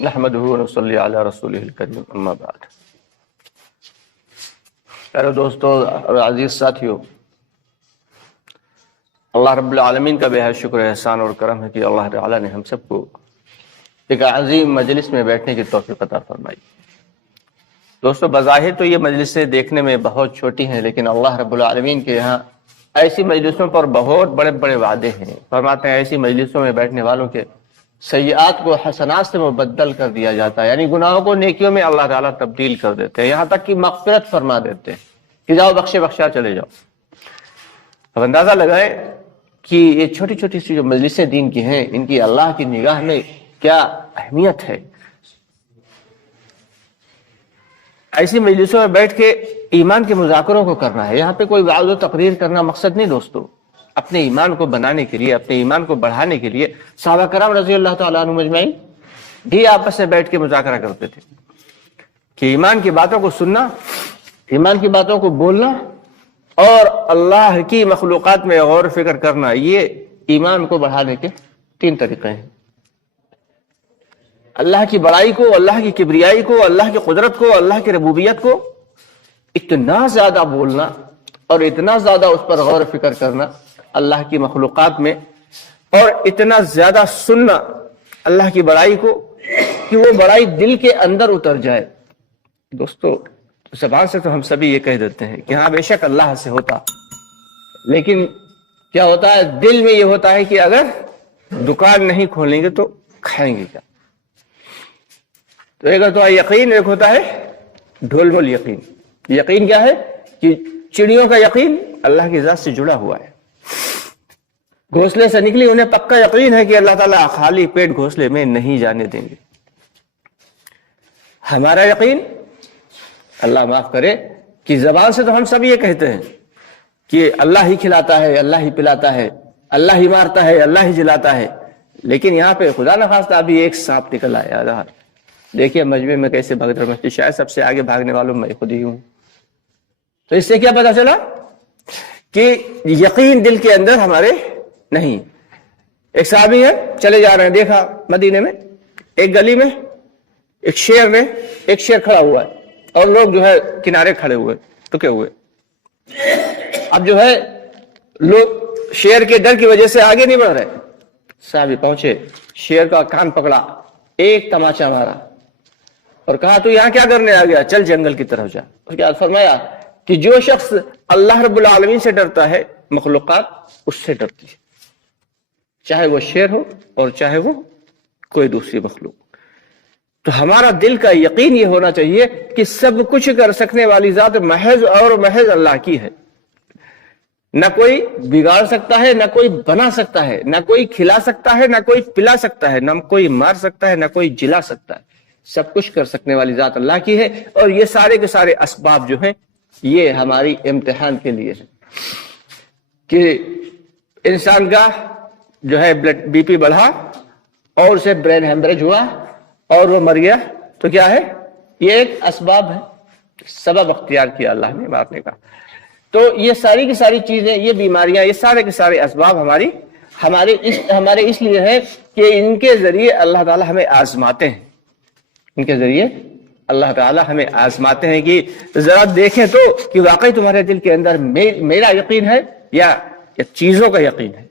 نحمدہ ونصلی علی رسولہ الکریم، اما بعد۔ پیارے دوستو اور عزیز ساتھیو، اللہ رب العالمین کا بے حد شکر احسان اور کرم ہے کہ اللہ تعالی نے ہم سب کو ایک عظیم مجلس میں بیٹھنے کی توفیق عطا فرمائی۔ دوستو، بظاہر تو یہ مجلسیں دیکھنے میں بہت چھوٹی ہیں، لیکن اللہ رب العالمین کے یہاں ایسی مجلسوں پر بہت بڑے بڑے وعدے ہیں۔ فرماتے ہیں ایسی مجلسوں میں بیٹھنے والوں کے سیئات کو حسنات سے مبدل کر دیا جاتا ہے، یعنی گناہوں کو نیکیوں میں اللہ تعالیٰ تبدیل کر دیتے ہیں، یہاں تک کہ مغفرت فرما دیتے ہیں کہ جاؤ بخشا چلے جاؤ۔ اب اندازہ لگائیں کہ یہ چھوٹی چھوٹی سی جو مجلسیں دین کی ہیں، ان کی اللہ کی نگاہ میں کیا اہمیت ہے۔ ایسی مجلسوں میں بیٹھ کے ایمان کے مذاکروں کو کرنا ہے، یہاں پہ کوئی وعظ و تقریر کرنا مقصد نہیں دوستو۔ اپنے ایمان کو بنانے کے لیے، اپنے ایمان کو بڑھانے کے لیے صحابہ کرام رضی اللہ تعالیٰ عنہ مجمعین بھی آپس میں بیٹھ کے مذاکرہ کرتے تھے کہ ایمان کی باتوں کو سننا، ایمان کی باتوں کو بولنا اور اللہ کی مخلوقات میں غور و فکر کرنا، یہ ایمان کو بڑھانے کے 3 طریقے ہیں۔ اللہ کی بڑائی کو، اللہ کی کبریائی کو، اللہ کی قدرت کو، اللہ کی ربوبیت کو اتنا زیادہ بولنا اور اتنا زیادہ اس پر غور و فکر کرنا اللہ کی مخلوقات میں، اور اتنا زیادہ سننا اللہ کی بڑائی کو کہ وہ بڑائی دل کے اندر اتر جائے۔ دوستو، زبان سے تو ہم سبھی یہ کہہ دیتے ہیں کہ ہاں بے شک اللہ سے ہوتا، لیکن کیا ہوتا ہے دل میں؟ یہ ہوتا ہے کہ اگر دکان نہیں کھولیں گے تو کھائیں گے کیا؟ تو ایک تو یقین، ایک ہوتا ہے ڈھول مول یقین۔ یقین کیا ہے کہ چڑیوں کا یقین اللہ کی ذات سے جڑا ہوا ہے، گھونسلے سے نکلی انہیں پکا یقین ہے کہ اللہ تعالیٰ خالی پیٹ گھونسلے میں نہیں جانے دیں گے۔ ہمارا یقین، اللہ معاف کرے کہ زبان سے تو ہم سب یہ کہتے ہیں کہ اللہ ہی کھلاتا ہے، اللہ ہی پلاتا ہے، اللہ ہی مارتا ہے، اللہ ہی جلاتا ہے، لیکن یہاں پہ خدا نخواستہ ابھی ایک سانپ نکل آیا۔ دیکھیے مجمع میں کیسے بھاگ رہا ہے، شاید سب سے آگے بھاگنے والوں میں خود ہی ہوں۔ تو اس سے کیا پتا چلا کہ یقین دل کے اندر ہمارے نہیں۔ ایک صحابی ہے، چلے جا رہے ہیں، دیکھا مدینے میں ایک گلی میں ایک شیر کھڑا ہوا ہے اور لوگ جو ہے کنارے کھڑے ہوئے، ٹکے ہوئے۔ اب جو ہے لوگ شیر کے ڈر کی وجہ سے آگے نہیں بڑھ رہے۔ صحابی پہنچے، شیر کا کان پکڑا، ایک تماچا مارا اور کہا تو یہاں کیا کرنے آ گیا؟ چل جنگل کی طرف جا۔ اس کے بعد فرمایا کہ جو شخص اللہ رب العالمین سے ڈرتا ہے، مخلوقات اس سے ڈرتی ہے، چاہے وہ شیر ہو اور چاہے وہ کوئی دوسری مخلوق۔ تو ہمارا دل کا یقین یہ ہونا چاہیے کہ سب کچھ کر سکنے والی ذات محض اور محض اللہ کی ہے، نہ کوئی بگاڑ سکتا ہے، نہ کوئی بنا سکتا ہے، نہ کوئی کھلا سکتا ہے، نہ کوئی پلا سکتا ہے، نہ کوئی مار سکتا ہے، نہ کوئی جلا سکتا ہے۔ سب کچھ کر سکنے والی ذات اللہ کی ہے، اور یہ سارے کے سارے اسباب جو ہیں یہ ہماری امتحان کے لیے ہے کہ انسان کا جو ہے بی پی بڑھا اور اسے برین ہیمریج ہوا اور وہ مر گیا، تو کیا ہے؟ یہ ایک اسباب ہے، سبب اختیار کیا اللہ نے مارنے کا۔ تو یہ ساری کی ساری چیزیں، یہ بیماریاں، یہ سارے کے سارے اسباب ہمارے اس لیے ہے کہ ان کے ذریعے اللہ تعالیٰ ہمیں آزماتے ہیں، ان کے ذریعے اللہ تعالیٰ ہمیں آزماتے ہیں کہ ذرا دیکھیں تو کہ واقعی تمہارے دل کے اندر میرا یقین ہے یا چیزوں کا یقین ہے۔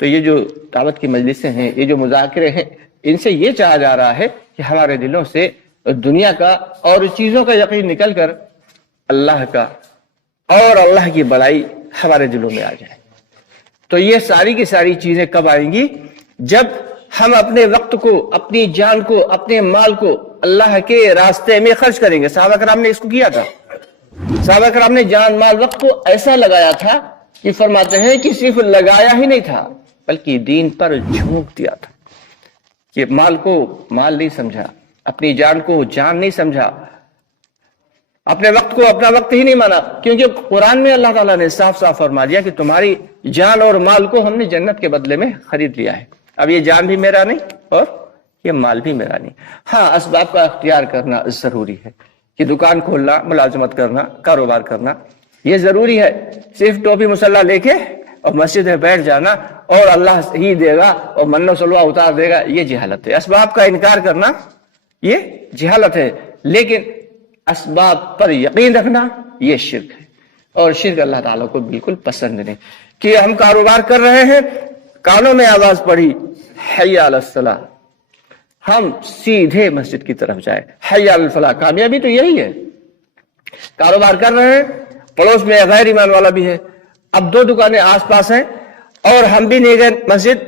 تو یہ جو دعوت کی مجلسیں ہیں، یہ جو مذاکرے ہیں، ان سے یہ چاہا جا رہا ہے کہ ہمارے دلوں سے دنیا کا اور چیزوں کا یقین نکل کر اللہ کا اور اللہ کی بڑائی ہمارے دلوں میں آ جائے۔ تو یہ ساری کی ساری چیزیں کب آئیں گی؟ جب ہم اپنے وقت کو، اپنی جان کو، اپنے مال کو اللہ کے راستے میں خرچ کریں گے۔ صحابہ کرام نے اس کو کیا تھا، صحابہ کرام نے جان مال وقت کو ایسا لگایا تھا کہ فرماتے ہیں کہ صرف لگایا ہی نہیں تھا بلکہ دین پر جھونک دیا تھا، کہ مال کو مال نہیں سمجھا، اپنی جان کو جان نہیں سمجھا، اپنے وقت کو اپنا وقت ہی نہیں مانا، کیونکہ قرآن میں اللہ تعالیٰ نے صاف صاف فرما دیا کہ تمہاری جان اور مال کو ہم نے جنت کے بدلے میں خرید لیا ہے۔ اب یہ جان بھی میرا نہیں اور یہ مال بھی میرا نہیں۔ ہاں، اسباب کا اختیار کرنا ضروری ہے کہ دکان کھولنا، ملازمت کرنا، کاروبار کرنا یہ ضروری ہے۔ صرف ٹوپی مسلح لے کے اور مسجد میں بیٹھ جانا اور اللہ ہی دے گا اور منو سلوا اتار دے گا، یہ جہالت ہے۔ اسباب کا انکار کرنا یہ جہالت ہے، لیکن اسباب پر یقین رکھنا یہ شرک ہے، اور شرک اللہ تعالیٰ کو بالکل پسند نہیں۔ کہ ہم کاروبار کر رہے ہیں، کانوں میں آواز پڑی حی علی الصلاۃ، ہم سیدھے مسجد کی طرف جائیں، حی علی الفلاح، کامیابی تو یہی ہے۔ کاروبار کر رہے ہیں، پڑوس میں غیر ایمان والا بھی ہے، اب 2 دکانیں آس پاس ہیں اور ہم بھی نہیں گئے مسجد،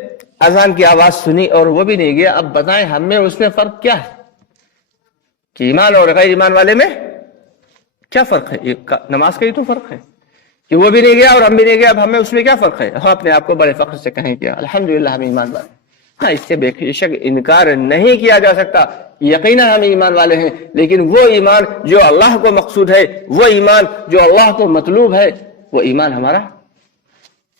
اذان کی آواز سنی اور وہ بھی نہیں گیا، اب بتائیں ہم میں اس میں فرق کیا ہے؟ کہ ایمان اور غیر ایمان والے میں کیا فرق ہے؟ نماز کا ہی تو فرق ہے کہ وہ بھی نہیں گیا اور ہم بھی نہیں گیا، اب ہمیں اس میں کیا فرق ہے؟ ہم اپنے آپ کو بڑے فخر سے کہیں کہ الحمدللہ ہم ایمان والے۔ ہاں، اس سے بے شک انکار نہیں کیا جا سکتا، یقیناً ہم ایمان والے ہیں، لیکن وہ ایمان جو اللہ کو مقصود ہے، وہ ایمان جو اللہ کو مطلوب ہے، وہ ایمان ہمارا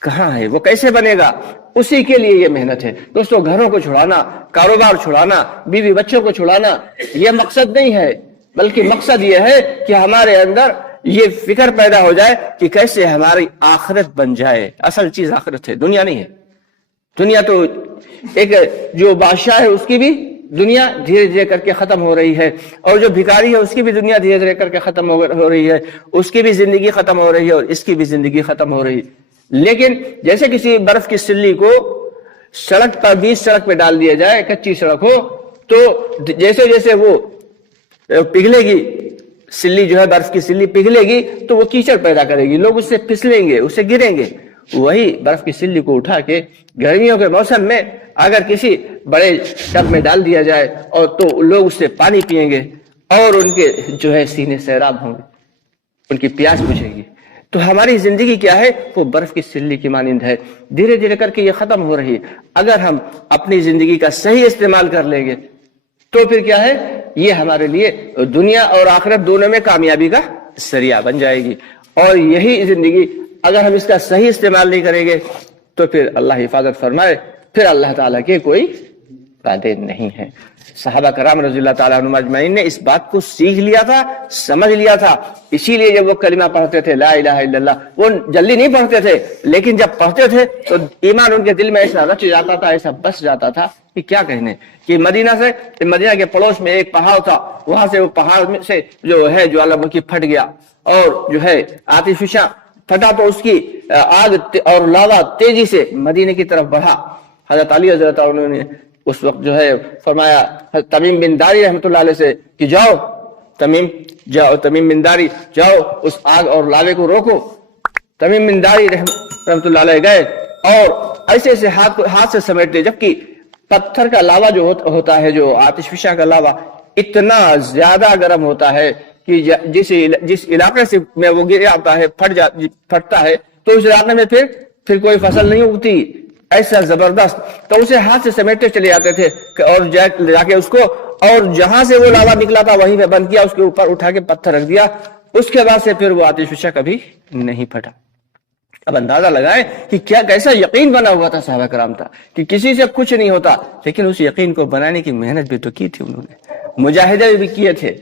کہاں ہے؟ وہ کیسے بنے گا؟ اسی کے لیے یہ محنت ہے دوستو۔ گھروں کو چھڑانا، کاروبار چھڑانا، بیوی بچوں کو چھڑانا یہ مقصد نہیں ہے، بلکہ مقصد یہ ہے کہ ہمارے اندر یہ فکر پیدا ہو جائے کہ کیسے ہماری آخرت بن جائے۔ اصل چیز آخرت ہے، دنیا نہیں ہے۔ دنیا تو ایک جو بادشاہ ہے اس کی بھی دنیا دھیرے دھیرے کر کے ختم ہو رہی ہے، اور جو بھکاری ہے اس کی بھی دنیا دھیرے دھیرے کر کے ختم ہو رہی ہے، اس کی بھی زندگی ختم ہو رہی ہے اور اس کی بھی زندگی ختم ہو رہی ہے۔ لیکن جیسے کسی برف کی سلی کو سڑک پر، بیچ سڑک پہ ڈال دیا جائے، کچی سڑک ہو، تو جیسے جیسے وہ پگھلے گی، سلی جو ہے برف کی سلی پگھلے گی تو وہ کیچڑ پیدا کرے گی، لوگ اس سے پھسلیں گے، اس سے گریں گے۔ وہی برف کی سلی کو اٹھا کے گرمیوں کے موسم میں اگر کسی بڑے ٹب میں ڈال دیا جائے اور تو لوگ اس سے پانی پئیں گے اور ان کے جو ہے سینے سیراب ہوں گے، ان کی پیاس بجھے گی۔ تو ہماری زندگی کیا ہے؟ وہ برف کی سلی کی مانند ہے، دھیرے دھیرے کر کے یہ ختم ہو رہی ہے۔ اگر ہم اپنی زندگی کا صحیح استعمال کر لیں گے تو پھر کیا ہے؟ یہ ہمارے لیے دنیا اور آخرت دونوں میں کامیابی کا ذریعہ بن جائے گی۔ اور یہی زندگی اگر ہم اس کا صحیح استعمال نہیں کریں گے تو پھر اللہ حفاظت فرمائے، پھر اللہ تعالیٰ کے کوئی وعدے نہیں ہیں۔ صحابہ کرام رضی اللہ تعالیٰ عنہم اجمعین نے اس بات کو سیکھ لیا تھا، سمجھ لیا تھا، اسی لیے جب وہ کلمہ پڑھتے تھے لا الہ الا اللہ، وہ جلدی نہیں پڑھتے تھے، لیکن جب پڑھتے تھے تو ایمان ان کے دل میں ایسا رچ جاتا تھا، ایسا بس جاتا تھا کہ کیا کہنے۔ کہ مدینہ کے پڑوس میں ایک پہاڑ تھا، وہاں سے وہ پہاڑ میں سے جو ہے جوالامکھی پھٹ گیا اور جو ہے آتش فشاں پھٹا تو اس کی آگ اور لاوا تیزی سے مدینے کی طرف بڑھا۔ حضرت علی رضی اللہ عنہ نے اس وقت جو ہے فرمایا حضرت تمیم بن داری رحمۃ اللہ علیہ سے کہ جاؤ تمیم بن داری جاؤ اس آگ اور لاوے کو روکو۔ تمیم بن داری رحمۃ اللہ علیہ گئے اور ایسے ایسے ہاتھ سے سمیٹتے، جبکہ پتھر کا لاوا جو ہوتا ہے، جو آتش فشاں کا لاوا اتنا زیادہ گرم ہوتا ہے کہ جس علاقے سے میں وہ گر آتا ہے پھٹتا ہے تو اس علاقے میں پھر کوئی فصل نہیں اگتی، ایسا زبردست۔ تو اسے ہاتھ سے سمیٹتے چلے جاتے تھے اور جا کے اس کو، اور جہاں سے وہ لاوا نکلا تھا وہیں پہ بند کیا، اس کے اوپر اٹھا کے پتھر رکھ دیا، اس کے بعد سے پھر وہ آتش فشاں کبھی نہیں پھٹا۔ اب اندازہ لگائیں کہ کیسا یقین بنا ہوا تھا صحابہ کرام تھا کہ کسی سے کچھ نہیں ہوتا، لیکن اس یقین کو بنانے کی محنت بھی تو کی تھی انہوں نے، مجاہدے بھی کیے تھے،